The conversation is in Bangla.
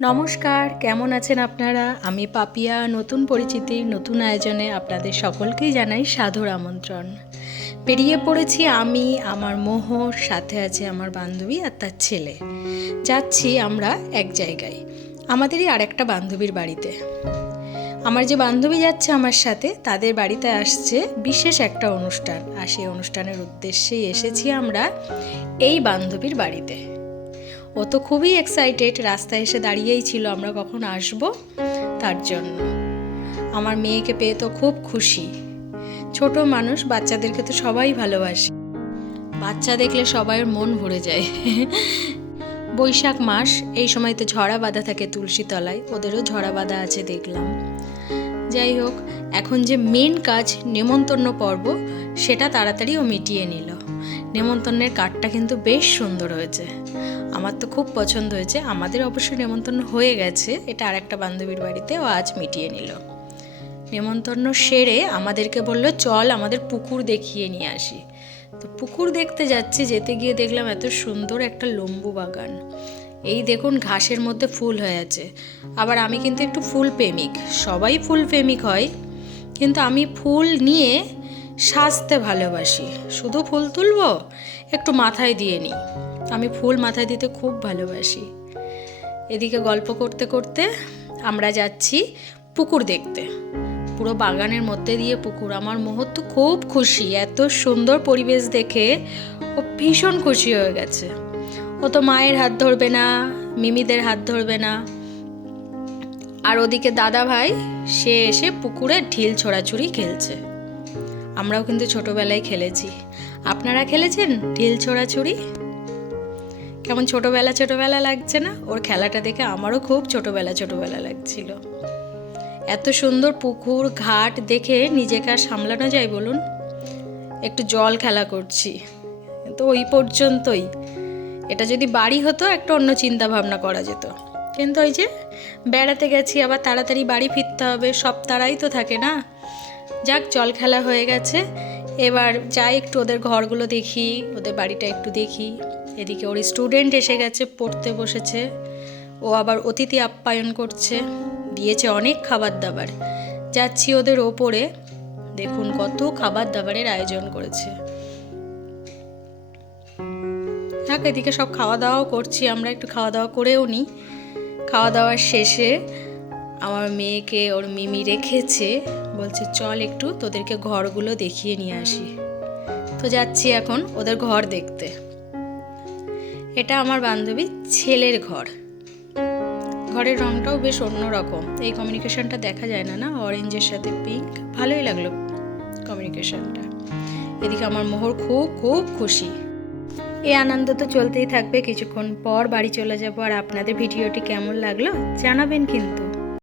নমস্কার, কেমন আছেন আপনারা? আমি পাপিয়া, নতুন পরিচিতির নতুন আয়োজনে আপনাদের সকলকেই জানাই সাধুর আমন্ত্রণ। পেরিয়ে পড়েছি আমি, আমার মোহর সাথে আছে আমার বান্ধবী আর তার ছেলে। যাচ্ছি আমরা এক জায়গায়, আমাদেরই আরেকটা বান্ধবীর বাড়িতে। আমার যে বান্ধবী যাচ্ছে আমার সাথে, তাদের বাড়িতে আসছে বিশেষ একটা অনুষ্ঠান। আর সেই অনুষ্ঠানের উদ্দেশ্যেই এসেছি আমরা এই বান্ধবীর বাড়িতে। ও তো খুবই এক্সাইটেড রাস্তায় এসে দাঁড়িয়েই ছিল আমরা কখন আসব তার জন্য। আমার মেয়েকে পেয়ে তো খুব খুশি। ছোট মানুষ, বাচ্চাদেরকে তো সবাই ভালোবাসে। বাচ্চা দেখলে সবার মন ভরে যায়। বৈশাখ মাস, এই সময় তো ঝরা বাঁধা থাকে তুলসী তলায় ওদেরও ঝরা বাঁধা আছে দেখলাম। যাই হোক, এখন যে মেন কাজ, নেমন্তন্ন পর্ব, সেটা তাড়াতাড়ি ও মিটিয়ে নিল। নেমন্তন্নের কার্ডটা কিন্তু বেশ সুন্দর হয়েছে। আমার তো খুব পছন্দ হয়েছে। আমাদের অবশ্য নেমন্তন্ন হয়ে গেছে। এটা আরেকটা বান্ধবীর বাড়িতে ও আজ মিটিয়ে নিল। নেমন্তন্ন সেরে আমাদেরকে বলল, চল আমাদের পুকুর দেখিয়ে নিয়ে আসি। তো পুকুর দেখতে যাচ্ছি। যেতে গিয়ে দেখলাম এত সুন্দর একটা লম্বু বাগান। এই দেখুন, ঘাসের মধ্যে ফুল হয়ে আছে। আবার আমি কিন্তু একটু ফুল প্রেমিক সবাই ফুল প্রেমিক হয়। কিন্তু আমি ফুল নিয়ে সাজতে ভালোবাসি। শুধু ফুল তুলবো? একটু মাথায় দিয়ে নিই আমি ফুল মাথায় দিতে খুব ভালোবাসি। এদিকে গল্প করতে করতে আমরা যাচ্ছি পুকুর দেখতে। পুরো বাগানের মধ্যে দিয়ে পুকুর। আমার মোহর তো খুব খুশি। এত সুন্দর পরিবেশ দেখে ও ভীষণ খুশি হয়ে গেছে। ও তো মায়ের হাত ধরবে না, মিমিদের হাত ধরবে না। আর ওদিকে দাদা ভাই সে এসে পুকুরে ঢিল ছোড়াছুড়ি খেলছে। আমরাও কিন্তু ছোটবেলায় খেলেছি। আপনারা খেলেছেন ঢিল ছোড়াছুড়ি? কেমন ছোটবেলা ছোটবেলা লাগছে না? ওর খেলাটা দেখে আমারও খুব ছোটবেলা ছোটবেলা লাগছিল। এত সুন্দর পুকুর, ঘাট দেখে নিজেকে আর সামলানো যায় বলুন? একটু জল খেলা করছি। তো ওই পর্যন্তই। এটা যদি বাড়ি হতো, একটা অন্য চিন্তা ভাবনা করা যেত। কিন্তু ওই যে বেড়াতে গেছি, আবার তাড়াতাড়ি বাড়ি ফিরতে হবে, সব তারাই তো থাকে না। যাক জল খেলা হয়ে গেছে। এবার যাই একটু ওদের ঘরগুলো দেখি, ওদের বাড়িটা একটু দেখি। এদিকে ওর স্টুডেন্ট এসে গেছে, পড়তে বসেছে। ও আবার অতিথি আপ্যায়ন করছে, দিয়েছে অনেক খাবার দাবার যাচ্ছি ওদের ওপরে, দেখুন কত খাবার দাবারের আয়োজন করেছে। থাক এদিকে সব খাওয়া দাওয়াও করছি, আমরা একটু খাওয়া দাওয়া করেও নিই খাওয়া দাওয়ার শেষে আমার মেয়েকে ওর মিমি রেখেছে। বলছে, চল একটু তোদেরকে ঘরগুলো দেখিয়ে নিয়ে আসি। তো যাচ্ছি এখন ওদের ঘর দেখতে। এটা আমার বান্ধবী ছেলের ঘর। ঘরের রংটাও বেশ অন্যরকম। এই কমিউনিকেশনটা দেখা যায় না না? অরেঞ্জের সাথে পিঙ্ক ভালোই লাগল কমিউনিকেশনটা এদিকে আমার মোহর খুব খুব খুশি। এই আনন্দ তো চলতেই থাকবে। কিছুক্ষণ পর বাড়ি চলে যাব। আর আপনাদের ভিডিওটি কেমন লাগল জানাবেন কিন্তু।